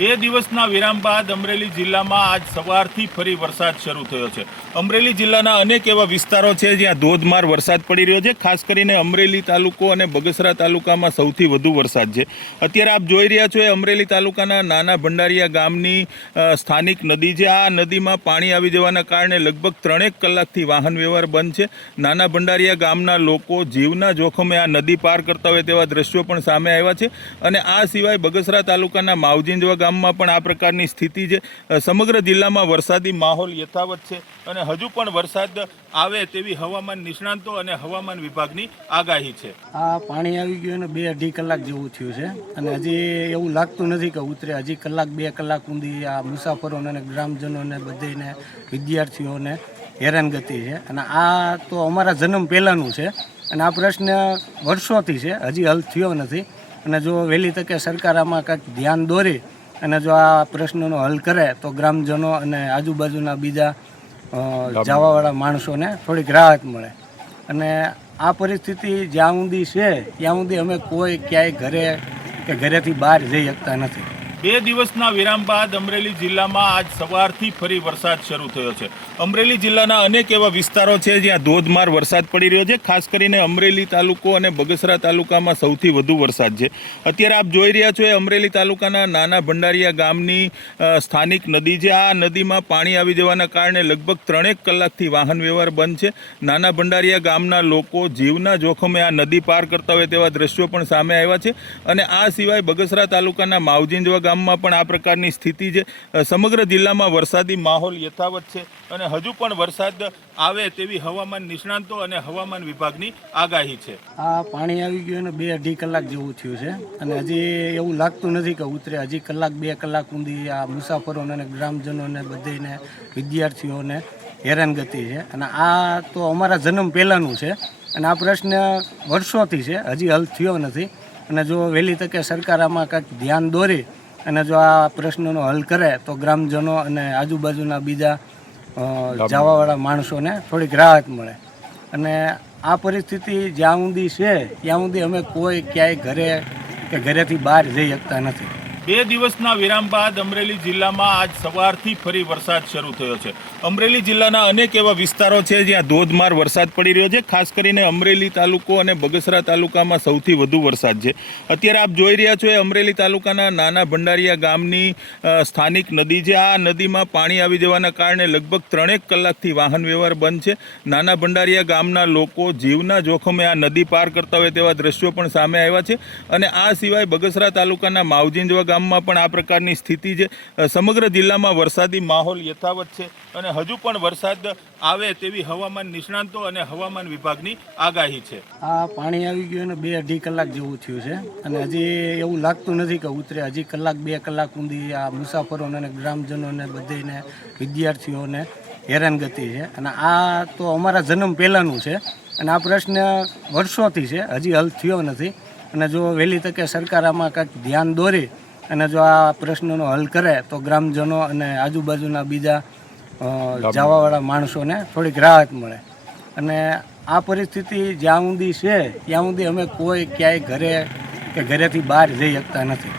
બે દિવસના વિરામ બાદ અમરેલી જિલ્લામાં આજ સવારથી ફરી વરસાદ શરૂ થયો છે। અમરેલી જિલ્લાના અનેક એવા વિસ્તારો છે જ્યાં ધોધમાર વરસાદ પડી રહ્યો છે। ખાસ કરીને અમરેલી તાલુકો અને બગસરા તાલુકામાં સૌથી વધુ વરસાદ છે। અત્યારે આપ જોઈ રહ્યા છો એ અમરેલી તાલુકાના નાના ભંડારીયા ગામની સ્થાનિક નદી છે। આ નદીમાં પાણી આવી જવાના કારણે લગભગ 3 કલાકથી વાહન વ્યવહાર બંધ છે। નાના ભંડારીયા ગામના લોકો જીવના જોખમે આ નદી પાર કરતા હોય તેવા દ્રશ્યો પણ સામે આવ્યા છે। અને આ સિવાય બગસરા તાલુકાના માવજીંજવા ગામમાં પણ આ પ્રકારની સ્થિતિ છે। સમગ્ર જિલ્લામાં વરસાદી માહોલ યથાવત છે અને હજુ પણ વરસાદ આવે તેવી હવામાન નિષ્ણાંતો અને હવામાન વિભાગની આગાહી છે। આ પાણી આવી ગયું અને 2-2.5 કલાક જેવું થયું છે અને હજી એવું લાગતું નથી કે ઉતરે। હજી કલાક 2 કલાક સુધી આ મુસાફરોને અને ગ્રામજનોને બધાને વિદ્યાર્થીઓને હેરાનગતિ છે। અને આ તો અમારા જન્મ પહેલાંનું છે અને આ પ્રશ્ન વર્ષોથી છે, હજી હલ થયો નથી। અને જો વહેલી તકે સરકાર આમાં કંઈક ધ્યાન દોરી અને જો આ પ્રશ્નનો હલ કરે તો ગ્રામજનો અને આજુબાજુના બીજા જવાવાળા માણસોને થોડીક રાહત મળે। અને આ પરિસ્થિતિ જ્યાં સુધી છે ત્યાં સુધી અમે કોઈ ક્યાંય ઘરે કે ઘરેથી બહાર જઈ શકતા નથી। બે દિવસના વિરામ બાદ અમરેલી જિલ્લામાં આજ સવારથી ફરી વરસાદ શરૂ થયો છે। અમરેલી જિલ્લાના અનેક એવા વિસ્તારો છે જ્યાં ધોધમાર વરસાદ પડી રહ્યો છે। ખાસ કરીને અમરેલી તાલુકો અને બગસરા તાલુકામાં સૌથી વધુ વરસાદ છે। અત્યારે આપ જોઈ રહ્યા છો એ અમરેલી તાલુકાના નાના ભંડારીયા ગામની સ્થાનિક નદી છે। આ નદીમાં પાણી આવી જવાના કારણે લગભગ 3 કલાકથી વાહન વ્યવહાર બંધ છે। નાના ભંડારીયા ગામના લોકો જીવના જોખમે આ નદી પાર કરતા હોય તેવા દ્રશ્યો પણ સામે આવ્યા છે। અને આ સિવાય બગસરા તાલુકાના માવજીંજવા ગામમાં પણ આ પ્રકારની સ્થિતિ છે। સમગ્ર જિલ્લામાં વરસાદી માહોલ યથાવત છે અને હજુ પણ વરસાદ આવે તેવી હવામાન નિષ્ણાંતો અને હવામાન વિભાગની આગાહી છે। આ પાણી આવી ગયું અને 2-2.5 કલાક જેવું થયું છે અને હજી એવું લાગતું નથી કે ઉતરે। હજી કલાક 2 કલાક સુધી આ મુસાફરોને અને ગ્રામજનોને બધાને વિદ્યાર્થીઓને હેરાનગતિ છે। અને આ તો અમારા જન્મ પહેલાંનું છે અને આ પ્રશ્ન વર્ષોથી છે, હજી હલ થયો નથી। અને જો વહેલી તકે સરકાર આમાં કંઈક ધ્યાન દોરી અને જો આ પ્રશ્નનો હલ કરે તો ગ્રામજનો અને આજુબાજુના બીજા જવાવાળા માણસોને થોડીક રાહત મળે। અને આ પરિસ્થિતિ જ્યાં સુધી છે ત્યાં સુધી અમે કોઈ ક્યાંય ઘરે કે ઘરેથી બહાર જઈ શકતા નથી। બે દિવસના વિરામ બાદ અમરેલી જિલ્લામાં આજ સવારથી ફરી વરસાદ શરૂ થયો છે। અમરેલી જિલ્લાના અનેક એવા વિસ્તારો છે જ્યાં ધોધમાર વરસાદ પડી રહ્યો છે। ખાસ કરીને અમરેલી તાલુકો અને બગસરા તાલુકામાં સૌથી વધુ વરસાદ છે। અત્યારે આપ જોઈ રહ્યા છો એ અમરેલી તાલુકાના નાના ભંડારીયા ગામની સ્થાનિક નદી છે। આ નદીમાં પાણી આવી જવાના કારણે લગભગ 3 કલાકથી વાહન વ્યવહાર બંધ છે। નાના ભંડારીયા ગામના લોકો જીવના જોખમે આ નદી પાર કરતા હોય તેવા દ્રશ્યો પણ સામે આવ્યા છે। અને આ સિવાય બગસરા તાલુકાના માવજીંજવા ગામમાં પણ આ પ્રકારની સ્થિતિ છે। સમગ્ર જિલ્લામાં વરસાદી માહોલ યથાવત છે અને હજુ પણ વરસાદ આવે તેવી હવામાન નિષ્ણાંતો અને હવામાન વિભાગની આગાહી છે। આ પાણી આવી ગયું અને 2-2.5 કલાક જેવું થયું છે અને હજી એવું લાગતું નથી કે ઉતરે। હજી કલાક 2 કલાક સુધી આ મુસાફરોને અને ગ્રામજનોને બધાને વિદ્યાર્થીઓને હેરાનગતિ છે। અને આ તો અમારા જન્મ પહેલાંનું છે અને આ પ્રશ્ન વર્ષોથી છે, હજી હલ થયો નથી। અને જો વહેલી તકે સરકાર આમાં કંઈક ધ્યાન દોરી અને જો આ પ્રશ્નનો હલ કરે તો ગ્રામજનો અને આજુબાજુના બીજા જવાવાળા માણસોને થોડીક રાહત મળે। અને આ પરિસ્થિતિ જ્યાં સુધી છે ત્યાં સુધી અમે કોઈ ક્યાંય ઘરે કે ઘરેથી બહાર જઈ શકતા નથી।